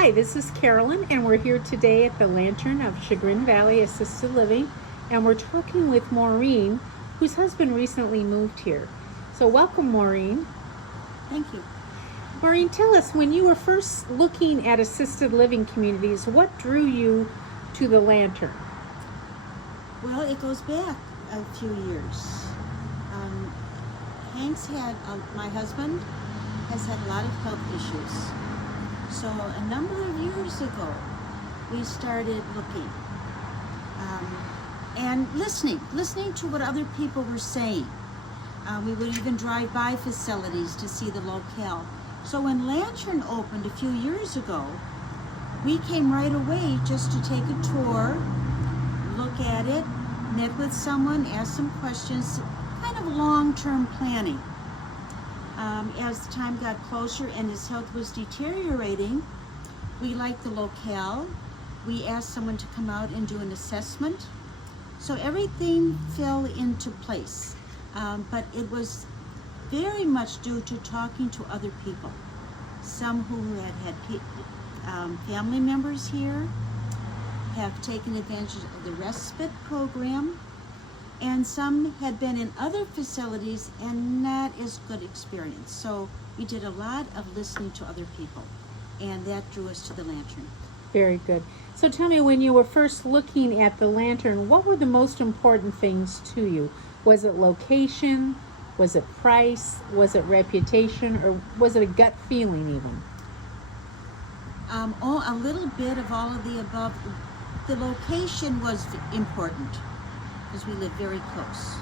Hi, this is Carolyn, and we're here today at the Lantern of Chagrin Valley Assisted Living, and we're talking with Maureen, whose husband recently moved here. So welcome, Maureen. Thank you. Maureen, tell us, when you were first looking at assisted living communities, what drew you to the Lantern? Well, it goes back a few years. Hank's had, my husband has had a lot of health issues. So a number of years ago, we started looking and listening to what other people were saying. We would even drive by facilities to see the locale. So when Lantern opened a few years ago, we came right away just to take a tour, look at it, met with someone, asked some questions, kind of long-term planning. As the time got closer and his health was deteriorating, we liked the locale. We asked someone to come out and do an assessment. So everything fell into place. But it was very much due to talking to other people. Some who had family members here, have taken advantage of the respite program, and some had been in other facilities and not as good experience. So we did a lot of listening to other people, and that drew us to the Lantern. Very good. So tell me, when you were first looking at the Lantern, what were the most important things to you? Was it location? Was it price? Was it reputation? Or was it a gut feeling even? A little bit of all of the above. The location was important because we live very close.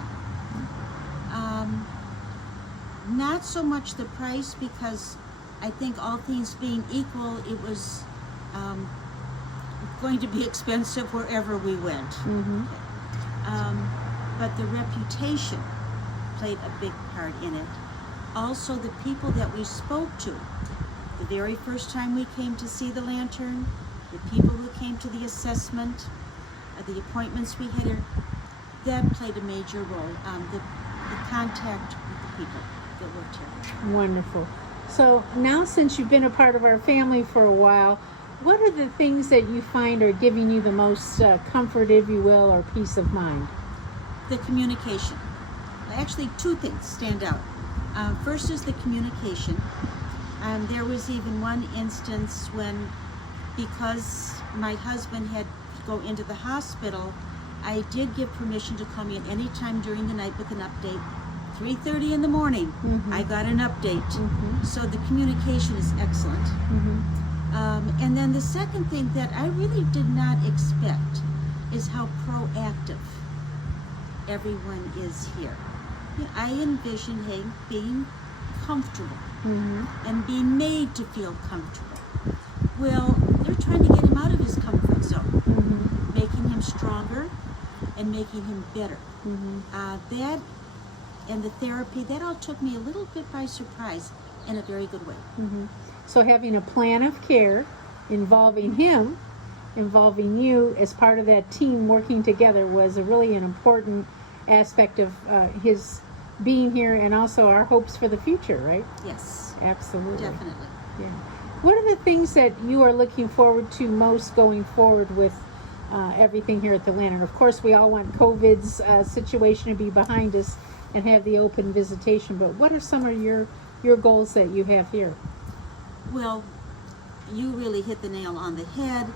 Not so much the price, because I think all things being equal, it was going to be expensive wherever we went. Mm-hmm. But the reputation played a big part in it. Also, the people that we spoke to. The very first time we came to see the Lantern, the people who came to the assessment, the appointments we had here, that played a major role. The contact with the people that worked here. Wonderful. So now, since you've been a part of our family for a while, what are the things that you find are giving you the most comfort, if you will, or peace of mind? The communication. Actually, two things stand out. First is the communication. There was even one instance when, because my husband had to go into the hospital, I did give permission to come in anytime during the night with an update. 3:30 in the morning, Mm-hmm. I got an update. Mm-hmm. So the communication is excellent. Mm-hmm. And then the second thing that I really did not expect is how proactive everyone is here. I envision him being comfortable Mm-hmm. and being made to feel comfortable. Well, they're trying to get him out of his comfort zone, Mm-hmm. making him stronger and making him better. Mm-hmm. That and the therapy, that all took me a little bit by surprise in a very good way. Mm-hmm. So having a plan of care involving him, involving you as part of that team working together, was really an important aspect of his being here, and also our hopes for the future, right? Yes, Absolutely. definitely. Yeah. What are the things that you are looking forward to most going forward with everything here at the Lantern? Of course, we all want COVID's situation to be behind us and have the open visitation, but what are some of your goals that you have here? Well, you really hit the nail on the head.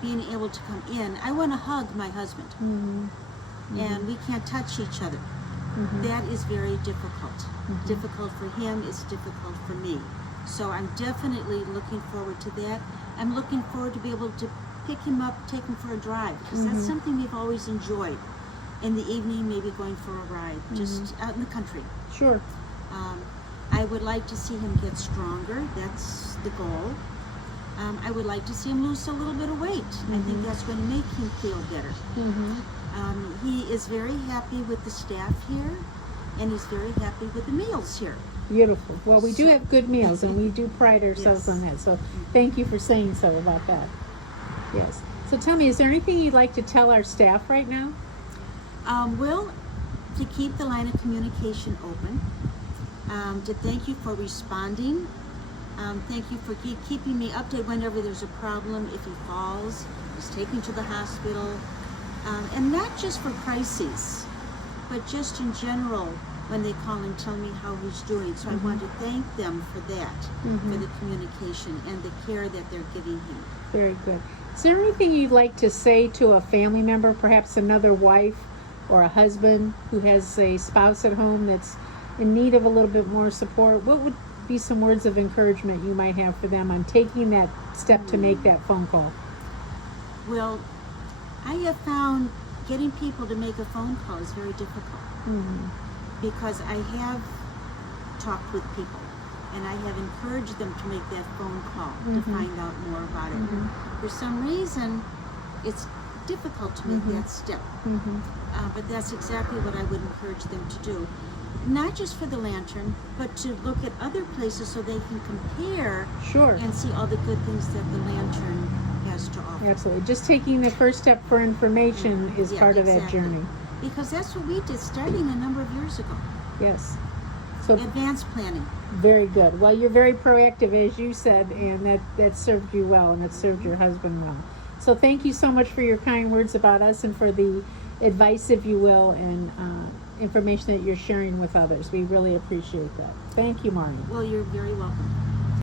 Being able to come in, I want to hug my husband, Mm-hmm. and we can't touch each other. Mm-hmm. That is very difficult. Mm-hmm. Difficult for him, it's difficult for me. So I'm definitely looking forward to that. I'm looking forward to be able to pick him up, take him for a drive, because that's Mhm. something we've always enjoyed. In the evening, maybe going for a ride, just out in the country. Sure. I would like to see him get stronger. That's the goal. I would like to see him lose a little bit of weight. I think that's going to make him feel better. Mm-hmm. He is very happy with the staff here, and he's very happy with the meals here. Beautiful. Well, we do have good meals, and we do pride ourselves Yes. on that. So thank you for saying so about that. Yes. So tell me, is there anything you'd like to tell our staff right now? Well, to keep the line of communication open, to thank you for responding Thank you for keeping me updated whenever there's a problem. If he falls, he's taken to the hospital. And not just for crises, but just in general when they call and tell me how he's doing. So I want to thank them for that, for the communication and the care that they're giving him. Very good. Is there anything you'd like to say to a family member, perhaps another wife or a husband who has a spouse at home that's in need of a little bit more support? What would be some words of encouragement you might have for them on taking that step to make that phone call? Well, I have found getting people to make a phone call is very difficult because I have talked with people and I have encouraged them to make that phone call to find out more about it. And for some reason, it's difficult to make that step. But that's exactly what I would encourage them to do. Not just for the lantern, but to look at other places so they can compare and see all the good things that the lantern has to offer. Absolutely. Just taking the first step for information is part of that journey. Because that's what we did starting a number of years ago. Yes. So advanced planning. Very good. Well, you're very proactive, as you said, and that served you well, and it served your husband well. So thank you so much for your kind words about us and for the advice, if you will, and information that you're sharing with others. We really appreciate that. Thank you, Maureen. Well, you're very welcome.